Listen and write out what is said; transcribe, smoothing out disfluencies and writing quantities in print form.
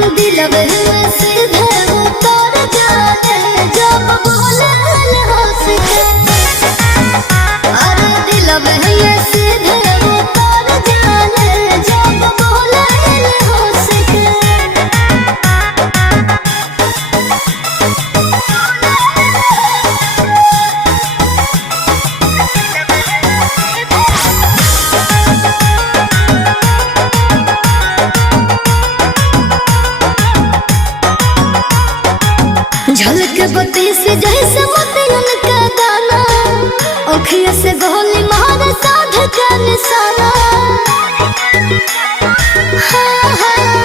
दिलवे में सीधे उतर जाने जब बोले हंस के। अरे दिलवे में सीधे उतर जाने जब बोले हंस के। झलक बत्ती से जैसे मोतियन का दाना, आँखियों से गोली मारे साध का निशाना।